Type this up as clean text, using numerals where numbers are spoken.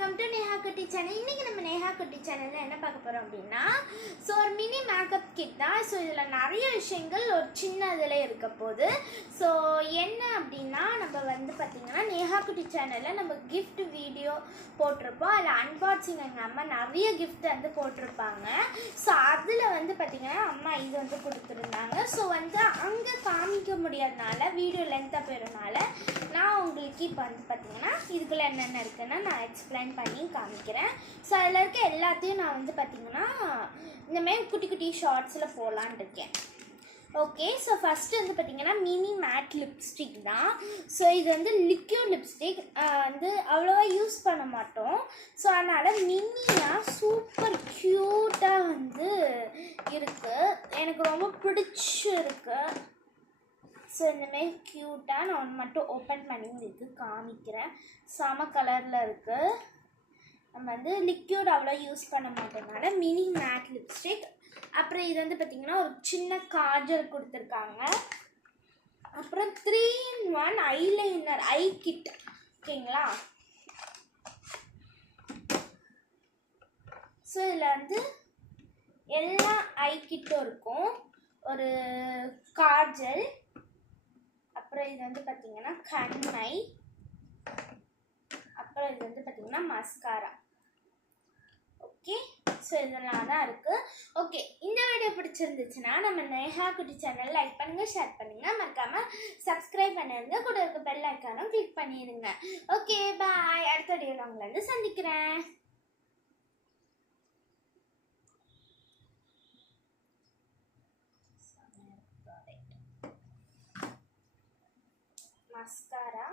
Welcome to Neha குட்டி channel. இன்றைக்கி நம்ம நேஹா குட்டி சேனலில் என்ன பார்க்க போகிறோம் அப்படின்னா, ஸோ ஒரு மினி மேக்கப் கிட் தான். ஸோ இதில் நிறைய விஷயங்கள் ஒரு சின்ன இதில் இருக்க போகுது. ஸோ என்ன அப்படின்னா, நம்ம வந்து பார்த்திங்கன்னா நேஹா குட்டி சேனலில் நம்ம கிஃப்ட் வீடியோ போட்டிருப்போம். அதில் அன்பாக்சிங் எங்கள் அம்மா நிறைய கிஃப்ட் வந்து போட்டிருப்பாங்க. ஸோ அதில் வந்து பார்த்திங்கன்னா அம்மா இது வந்து கொடுத்துருந்தாங்க. ஸோ வந்து அங்கே காமிக்க முடியாதனால வீடியோ லென்த்தாக போயிடுறதுனால நான் உங்களுக்கு இப்போ வந்து பார்த்திங்கன்னா இதுக்குள்ளே என்னென்ன இருக்குன்னு நான் எக்ஸ்பிளைன் பண்ணி காமிக்கிறேன். ஸோ அதில் இருக்க எல்லாத்தையும் நான் வந்து பார்த்திங்கன்னா இந்தமாரி குட்டி குட்டி ஷார்ட்ஸில் போகலான் இருக்கேன். ஓகே, ஸோ ஃபஸ்ட்டு வந்து பார்த்திங்கன்னா மினி மேட் லிப்ஸ்டிக் தான். ஸோ இது வந்து லிக்யூட் லிப்ஸ்டிக் வந்து அவ்வளோவா யூஸ் பண்ண மாட்டோம். ஸோ அதனால் மினியாக சூப்பர் க்யூட்டாக வந்து இருக்குது, எனக்கு ரொம்ப பிடிச்சிருக்கு. ஸோ இந்தமாரி க்யூட்டாக நான் ஒன்று மட்டும் ஓப்பன் பண்ணி உங்களுக்கு காமிக்கிறேன். செம கலரில் இருக்குது. நம்ம வந்து லிக்யூட் அவ்வளோ யூஸ் பண்ண மாட்டோம்னால மினி மேட் லிப்ஸ்டிக். அப்புறம் இது வந்து பார்த்திங்கன்னா ஒரு சின்ன காஜல் கொடுத்துருக்காங்க. அப்புறம் 3-in-1 ஐலைனர் ஐ கிட். ஓகேங்களா? ஸோ இதில் வந்து எல்லா ஐ கிட்டும் இருக்கும். ஒரு காஜல், அப்புறம் இது வந்து பார்த்திங்கன்னா கண்மை, அப்புறம் இது வந்து பார்த்திங்கன்னா மஸ்காரா. ஓகே, ஸோ இதெல்லாம் தான் இருக்குது. ஓகே, இந்த வீடியோ பிடிச்சிருந்துச்சுன்னா நம்ம நேஹா குட்டி சேனல் லைக் பண்ணுங்கள், ஷேர் பண்ணுங்கள், மறக்காமல் சப்ஸ்கிரைப் பண்ணிடுங்க, கூட இருக்க பெல் ஐக்கானும் கிளிக் பண்ணிடுங்க. ஓகே, பாய். அடுத்த வீடியோவில் உங்களை வந்து சந்திக்கிறேன். Mascara.